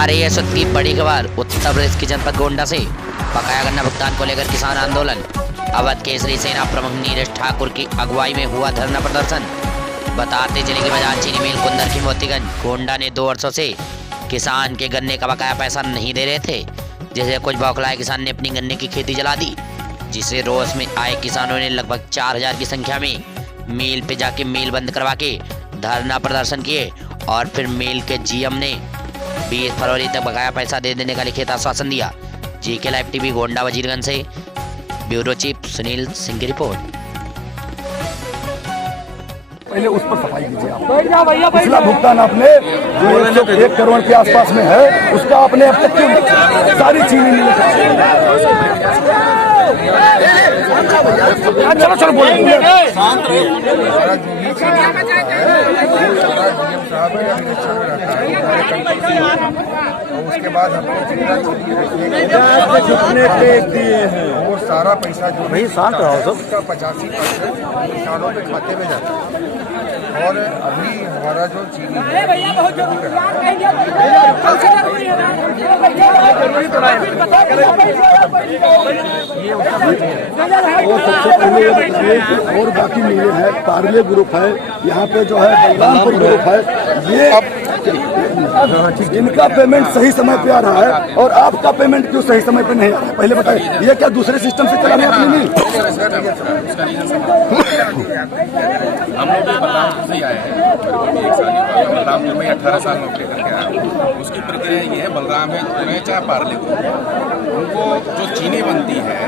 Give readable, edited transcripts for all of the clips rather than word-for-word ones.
आ रही है सत्ती बड़ी खबर उत्तर प्रदेश की जनपद गोंडा से। बकाया गन्ना भुगतान को लेकर किसान आंदोलन। अवध केसरी सेना प्रमुख नीरज ठाकुर की अगुवाई में हुआ धरना प्रदर्शन। बताते चले कि बाजार चीनी मिल कुंदर की मोतीगंज गोंडा ने 2 वर्षों से किसान के गन्ने का बकाया पैसा नहीं दे रहे थे, जिसे कुछ बौखलाए किसान ने अपनी गन्ने की खेती जला दी, जिसे रोष में आए किसानों ने लगभग 4000 की संख्या में मिल पे जाके मिल बंद करवा के धरना प्रदर्शन किए और फिर मिल के जीएम ने 20 फरवरी तक बकाया पैसा दे देने का लिखित आश्वासन दिया। GK live TV Gonda Wazirganj से ब्यूरो चीफ सुनील सिंह की रिपोर्ट। पहले उस पर सफाई कीजिए आप। पिछला भुगतान आपने जो 1 करोड़ के आसपास में है उसका आपने अब तक क्यों सारी चीनी मिल चलो चलो बोले उसके बाद हमको जितने टेक दिए हैं वो सारा पैसा जो नहीं शांत रहो सब उसका 85% किसानों के खाते में जाता है। और अभी हमारा जो चीनी है वो सबसे पहले और बाकी मिले हैं, पार्ले ग्रुप है, यहाँ पे जो है बलरामपुर ग्रुप है, ये इनका पेमेंट सही समय पे आ रहा है और आपका पेमेंट क्यों सही समय पे नहीं आ रहा है? पहले बताइए, ये क्या दूसरे सिस्टम से चला रहे हैं अपनी मिल? हम लोग भी बलरामपुर से ही आए हैं, बलरामपुर में 18 साल नौकरी करके आया। उसकी प्रक्रिया ये है, बलराम है चाहे पार्ले उनको जो चीनी बनती है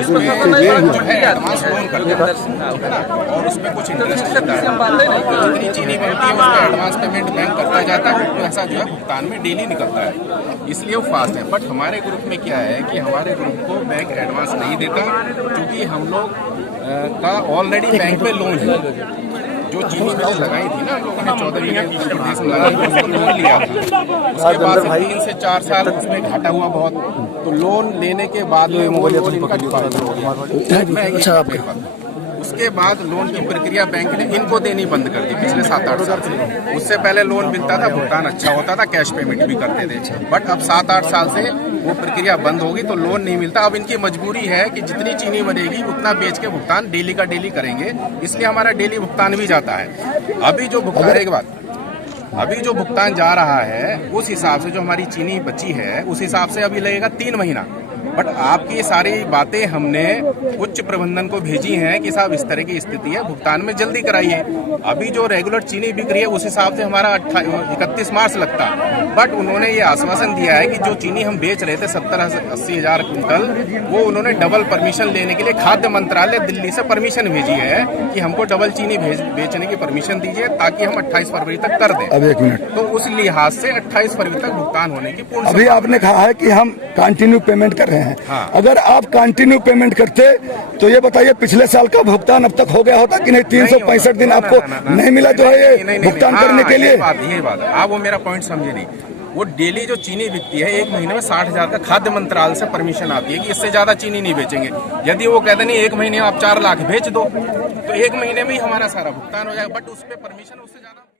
उसमें जो है एडवांस लोन करते हैं ना, और उसमें कुछ इंटरेस्ट लगता है। तो जितनी चीनी बनती है उसमें एडवांस पेमेंट बैंक करता जाता है, तो ऐसा जो है भुगतान में डेली निकलता है, इसलिए वो फास्ट है। बट हमारे ग्रुप में क्या है कि हमारे ग्रुप को बैंक एडवांस नहीं देता, क्योंकि हम लोग का ऑलरेडी बैंक पे लोन है। जो चीनी मिल लगाई थी ना हम लोगों ने 14 प्रदेश में लगाई, उसको लोन लिया था। उसके बाद 3 से 4 साल उसमें घाटा हुआ बहुत, तो लोन लेने के बाद उसके बाद लोन की प्रक्रिया बैंक ने इनको देनी बंद कर दी पिछले 7-8 साल से। उससे पहले लोन मिलता था, भुगतान अच्छा होता था, कैश पेमेंट भी करते थे। बट अब 7-8 साल से वो प्रक्रिया बंद होगी, तो लोन नहीं मिलता। अब इनकी मजबूरी है कि जितनी चीनी बनेगी उतना बेच के भुगतान डेली का डेली करेंगे, इसलिए हमारा डेली भुगतान भी जाता है। अभी जो भुगतान जा रहा है उस हिसाब से जो हमारी चीनी बची है उस हिसाब से अभी लगेगा 3 महीना। बट आपकी ये सारी बातें हमने उच्च प्रबंधन को भेजी हैं कि साहब इस तरह की स्थिति है, भुगतान में जल्दी कराइए। अभी जो रेगुलर चीनी बिक रही है उस हिसाब से हमारा 31 मार्च लगता, बट उन्होंने ये आश्वासन दिया है कि जो चीनी हम बेच रहे थे 70-80 हजार कुंटल, वो उन्होंने डबल परमिशन लेने के लिए खाद्य मंत्रालय दिल्ली से परमिशन भेजी है कि हमको डबल चीनी बेचने की परमिशन दीजिए, ताकि हम 28 फरवरी तक कर दें। अब 1 मिनट, तो उस लिहाज से 28 फरवरी तक भुगतान होने की पूर्ण। अभी आपने कहा है कि हम कंटिन्यू पेमेंट कर रहे हैं। हाँ। अगर आप कंटिन्यू पेमेंट करते तो ये बताइए पिछले साल का भुगतान अब तक हो गया होता कि नहीं? 365 दिन आपको नहीं मिला जो है ये भुगतान करने के लिए। यही बात है, आप वो मेरा पॉइंट समझे नहीं। वो डेली जो चीनी बिकती है 1 महीने में 60,000 का खाद्य मंत्रालय से परमिशन आती है कि इससे ज्यादा चीनी नहीं बेचेंगे। यदि वो कहते नहीं 1 महीने में आप 4 लाख बेच दो, तो 1 महीने में ही हमारा सारा भुगतान हो जाएगा। बट उस पर परमिशन उससे ज्यादा